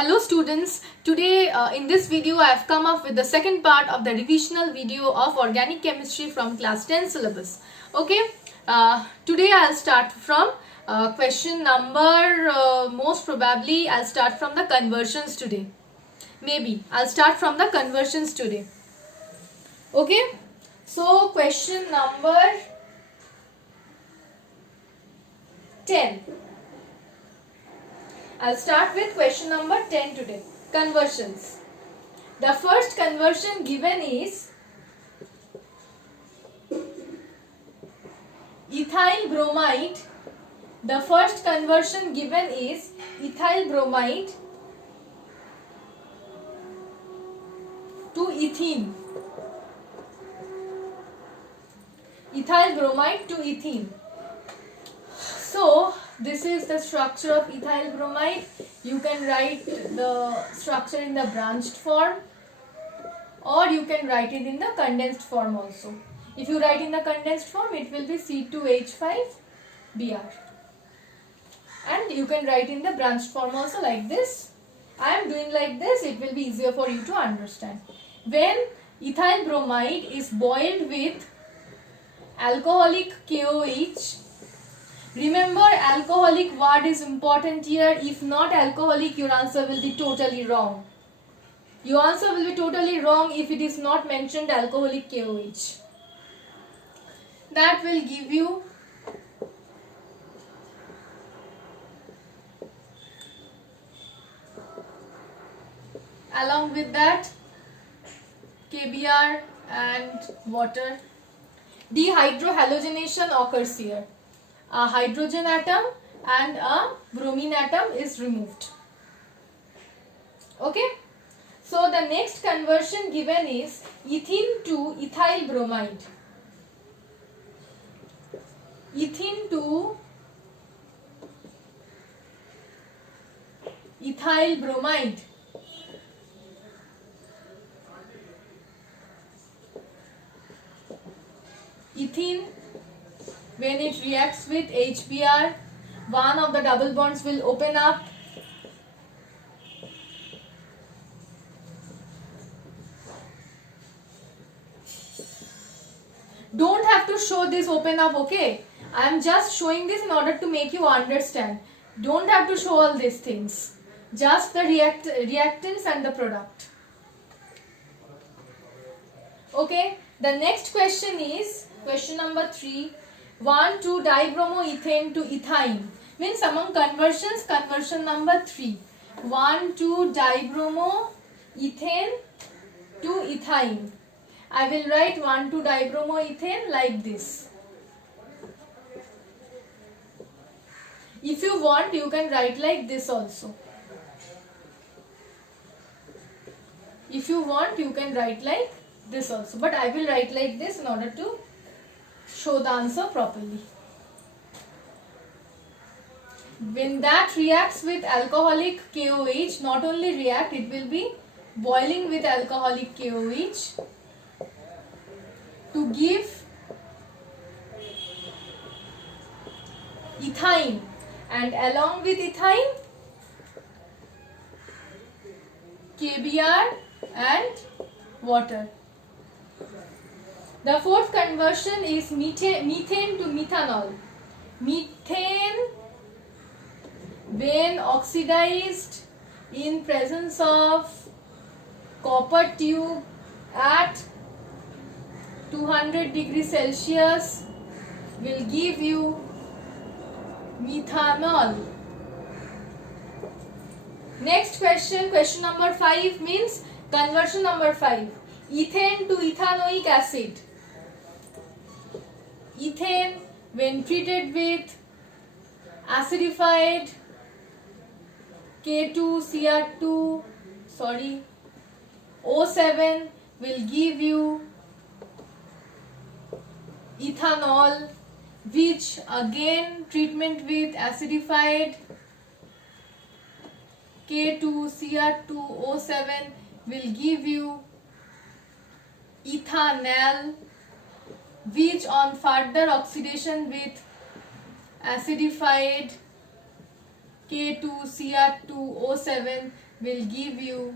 Hello students, today in this video I have come up with the second part of the revisional video of organic chemistry from class 10 syllabus. Okay, today I'll start from question number, most probably I'll start from the conversions today. Maybe I'll start from the conversions today. Okay, so question number 10. I'll start with question number 10 today. Conversions. The first conversion given is ethyl bromide. The first conversion given is ethyl bromide to ethene. Ethyl bromide to ethene. So, this is the structure of ethyl bromide. You can write the structure in the branched form or you can write it in the condensed form also. If you write in the condensed form, it will be C2H5Br. And you can write in the branched form also like this. I am doing like this, it will be easier for you to understand. When ethyl bromide is boiled with alcoholic KOH, remember, alcoholic word is important here. If not alcoholic, your answer will be totally wrong. Your answer will be totally wrong if it is not mentioned alcoholic KOH. That will give you along with that KBr and water. Dehydrohalogenation occurs here. A hydrogen atom and a bromine atom is removed. Okay. So the next conversion given is ethene to ethyl bromide. Ethene to ethyl bromide. Ethene, when it reacts with HBr, one of the double bonds will open up. Don't have to show this open up, okay? I am just showing this in order to make you understand. Don't have to show all these things. Just the reactants and the product. Okay, the next question is question number 3. 1,2-dibromoethane to ethyne. Means among conversions, conversion number 3. 1,2-dibromoethane to ethyne. I will write 1,2-dibromoethane like this. If you want, you can write like this also. If you want, you can write like this also. But I will write like this in order to show the answer properly. When that reacts with alcoholic KOH, not only react, it will be boiling with alcoholic KOH to give ethyne, and along with ethyne KBr and water. The fourth conversion is methane to methanol. Methane, when oxidized in presence of copper tube at 200 degrees Celsius, will give you methanol. Next question, question number 5 means conversion number 5. Ethane to ethanoic acid. Ethane, when treated with acidified K2Cr2, O7 will give you ethanol, which again treatment with acidified K2Cr2O7 will give you ethanal, which on further oxidation with acidified K2Cr2O7 will give you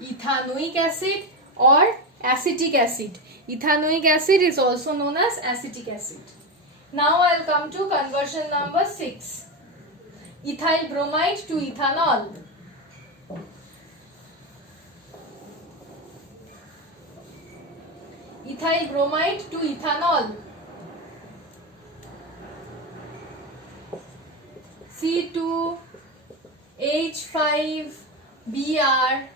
ethanoic acid or acetic acid. Ethanoic acid is also known as acetic acid. Now I'll come to conversion number 6. Ethyl bromide to ethanol. Ethyl bromide to ethanol. C2H5Br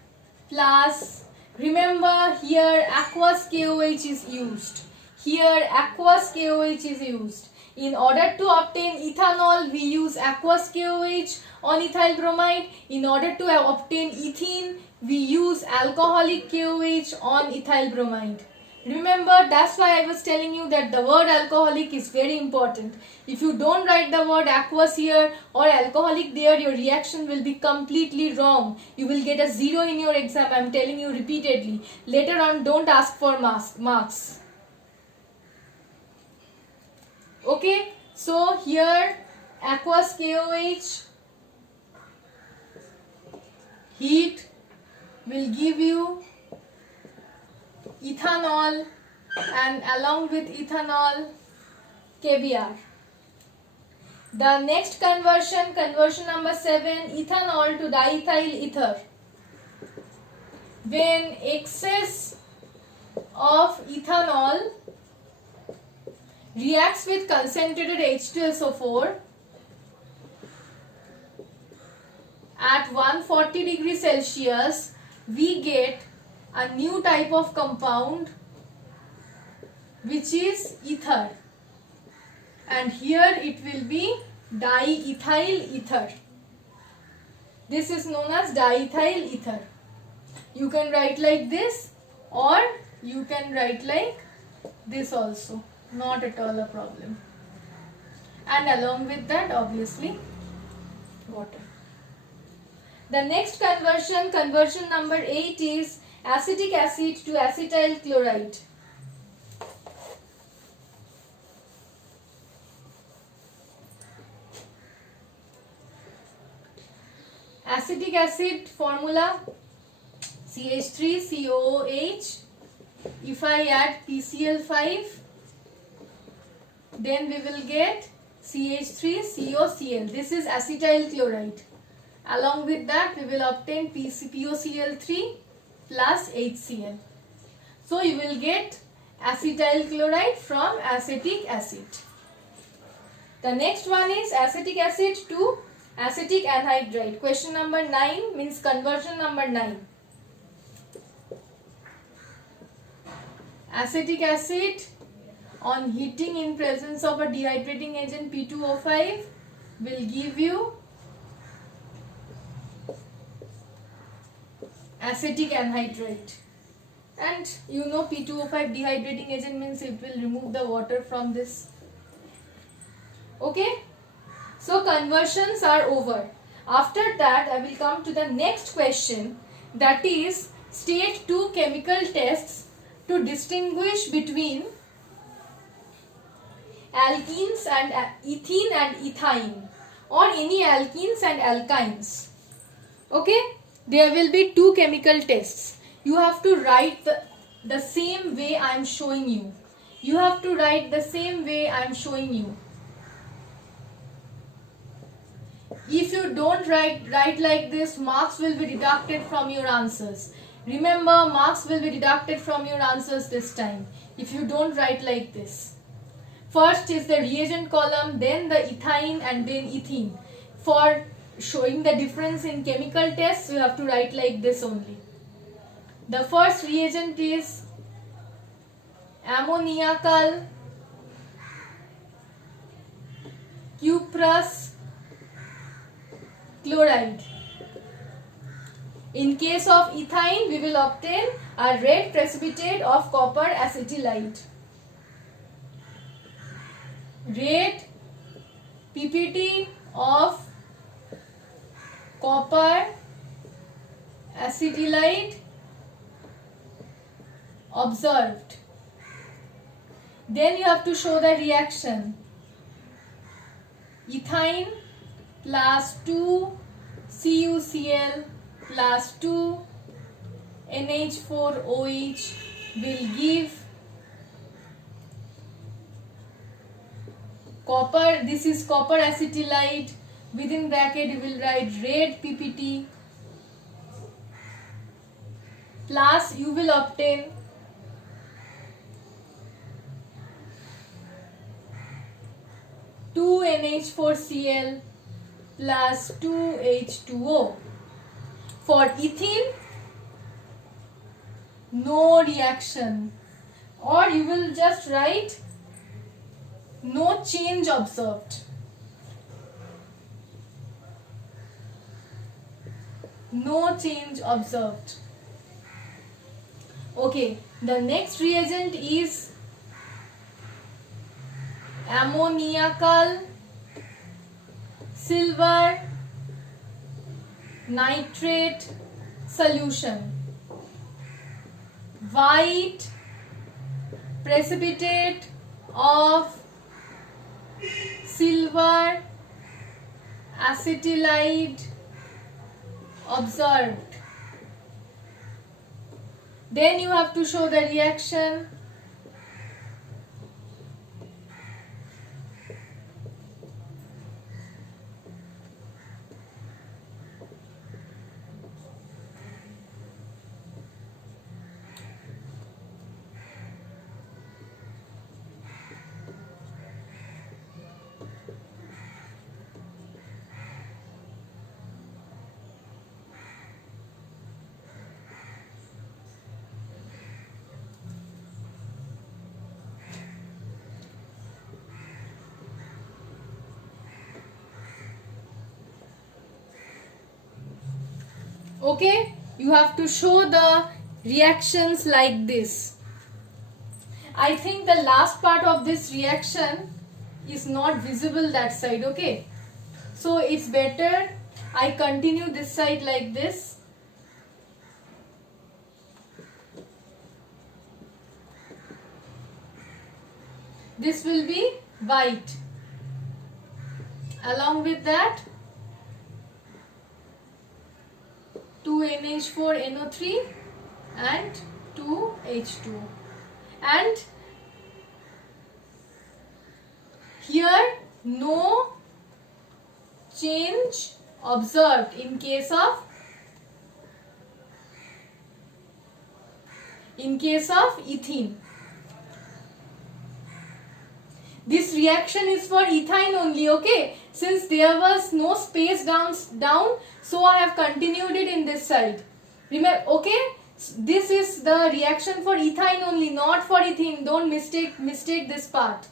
plus. Remember here aqueous KOH is used. Here aqueous KOH is used. In order to obtain ethanol, we use aqueous KOH on ethyl bromide. In order to obtain ethene, we use alcoholic KOH on ethyl bromide. Remember, that's why I was telling you that the word alcoholic is very important. If you don't write the word aqueous here or alcoholic there, your reaction will be completely wrong. You will get a 0 in your exam. I am telling you repeatedly. Later on, don't ask for marks. Okay, so here aqueous KOH, heat will give you ethanol, and along with ethanol, KBr. The next conversion number 7, ethanol to diethyl ether. When excess of ethanol reacts with concentrated H2SO4 at 140 degrees Celsius, we get a new type of compound which is ether, and here it will be diethyl ether. This is known as diethyl ether. You can write like this or you can write like this also, not at all a problem. And along with that, obviously, water. The next conversion number 8 is acetic acid to acetyl chloride. Acetic acid formula CH3COOH. If I add PCl5, then we will get CH3COCl. This is acetyl chloride. Along with that, we will obtain POCl3 plus HCl. So you will get acetyl chloride from acetic acid. The next one is acetic acid to acetic anhydride. Question number 9 means conversion number 9. Acetic acid on heating in presence of a dehydrating agent P2O5 will give you acetic anhydride. And you know P2O5 dehydrating agent means it will remove the water from this. Okay? So conversions are over. After that, I will come to the next question, that is state 2 chemical tests to distinguish between alkenes and ethene and ethyne, or any alkenes and alkynes. Okay? There will be 2 chemical tests. You have to write the same way I am showing you. You have to write the same way I am showing you. If you don't write like this, marks will be deducted from your answers. Remember, marks will be deducted from your answers this time if you don't write like this. First is the reagent column, then the ethyne, and then ethene. For showing the difference in chemical tests, you have to write like this only. The first reagent is ammoniacal cuprous chloride. In case of ethyne, we will obtain a red precipitate of copper acetylide. Red PPT of copper acetylide observed. Then you have to show the reaction. Ethyne plus 2 CuCl plus 2 NH4OH will give copper. This is copper acetylide. Within bracket you will write red PPT, plus you will obtain two NH4Cl plus 2H2O. For ethene, no reaction, or you will just write no change observed. No change observed. Okay, the next reagent is ammoniacal silver nitrate solution. White precipitate of silver acetylide observed. Then you have to show the reaction. Okay, you have to show the reactions like this. I think the last part of this reaction is not visible that side. Okay, so it's better I continue this side like this. This will be white. Along with that, 2NH4NO3 and 2H2, and here no change observed in case of ethene. This reaction is for ethyne only, okay? Since there was no space down, so I have continued it in this side. Remember, okay? This is the reaction for ethyne only, not for ethene. Don't mistake this part.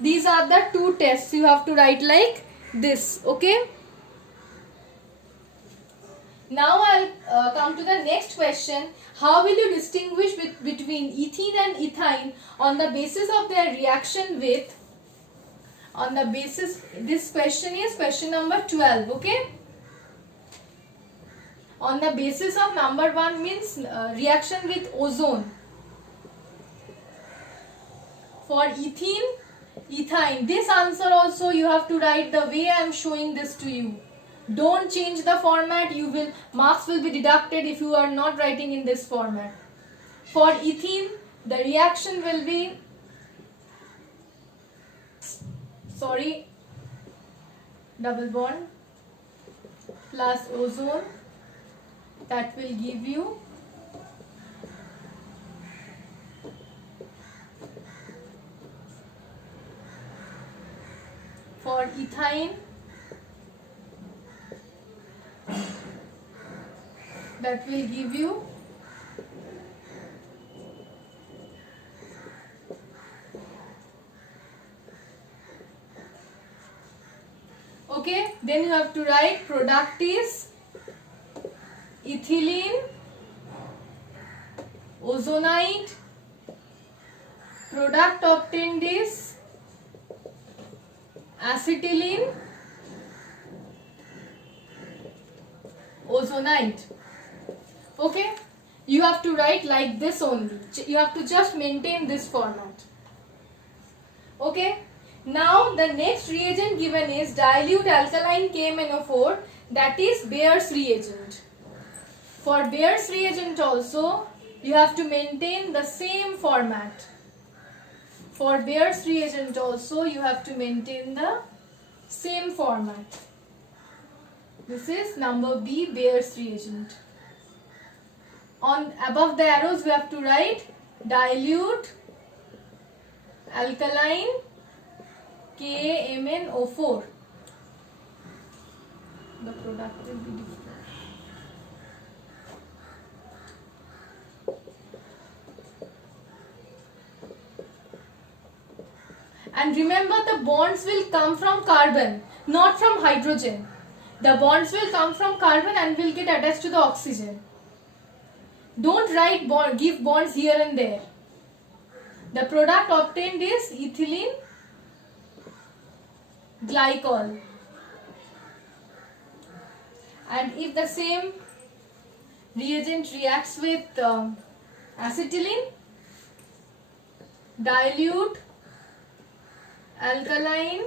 These are the two tests. You have to write like this, okay? Now I'll come to the next question. How will you distinguish between ethene and ethyne on the basis of their reaction with, this question is question number 12, okay? On the basis of number 1 means reaction with ozone. For ethene, ethyne, this answer also you have to write the way I am showing this to you. Don't change the format. Marks will be deducted if you are not writing in this format. For ethene, the reaction will be, double bond plus ozone. That will give you for ethyne, that will give you okay. Then you have to write product is ethylene ozonide, product obtained is acetylene ozonide. Okay, you have to write like this only. You have to just maintain this format. Okay, Now the next reagent given is dilute alkaline KMnO4, that is Bayer's reagent. For Bayer's reagent also you have to maintain the same format. For Bayer's reagent also you have to maintain the same format. This is number B, Bayer's reagent. On above the arrows we have to write dilute alkaline KMnO4. The product will be different. And remember, the bonds will come from carbon, not from hydrogen. The bonds will come from carbon and will get attached to the oxygen. Don't write bond, give bonds here and there. The product obtained is ethylene glycol. And if the same reagent reacts with acetylene, dilute alkaline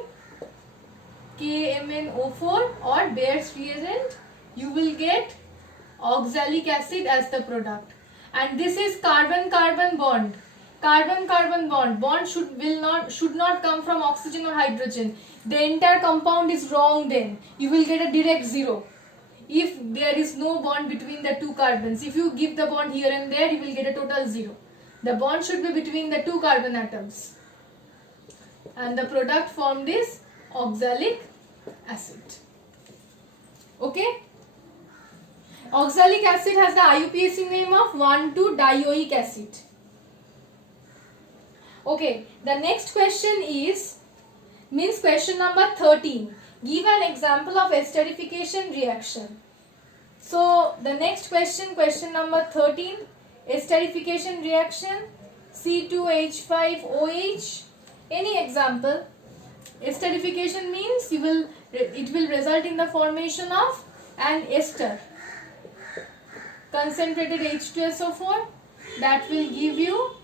KMnO4 or Bayer's reagent, you will get oxalic acid as the product. And this is carbon-carbon bond. Carbon-carbon bond. Bond should not come from oxygen or hydrogen. The entire compound is wrong then. You will get a direct zero. If there is no bond between the two carbons, if you give the bond here and there, you will get a total zero. The bond should be between the two carbon atoms. And the product formed is oxalic acid. Okay? Oxalic acid has the IUPAC name of 1,2-dioic acid. Okay, the next question is, means question number 13. Give an example of esterification reaction. So, the next question, question number 13, esterification reaction, C2H5OH. Any example? Esterification means it will result in the formation of an ester, concentrated H2SO4, that will give you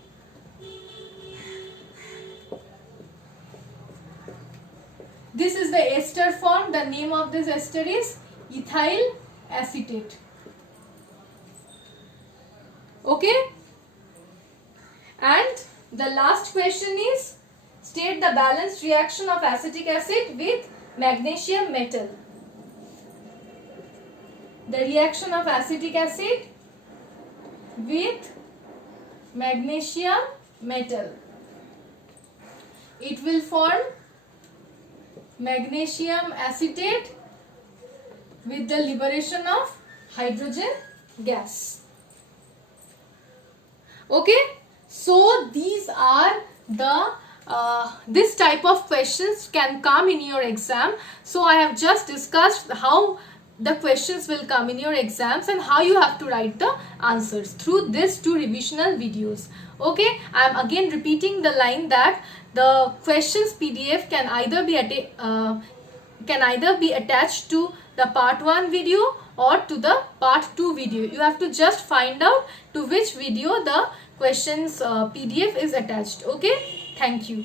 this is the ester form. The name of this ester is ethyl acetate. Okay? And the last question is, state the balanced reaction of acetic acid with magnesium metal. The reaction of acetic acid with magnesium metal. It will form magnesium acetate with the liberation of hydrogen gas. Okay? So these are the this type of questions can come in your exam. So I have just discussed how the questions will come in your exams and how you have to write the answers through these two revisional videos. Okay, I am again repeating the line that the questions PDF can either be attached to the part 1 video or to the part 2 video. You have to just find out to which video the questions PDF is attached. Okay, thank you.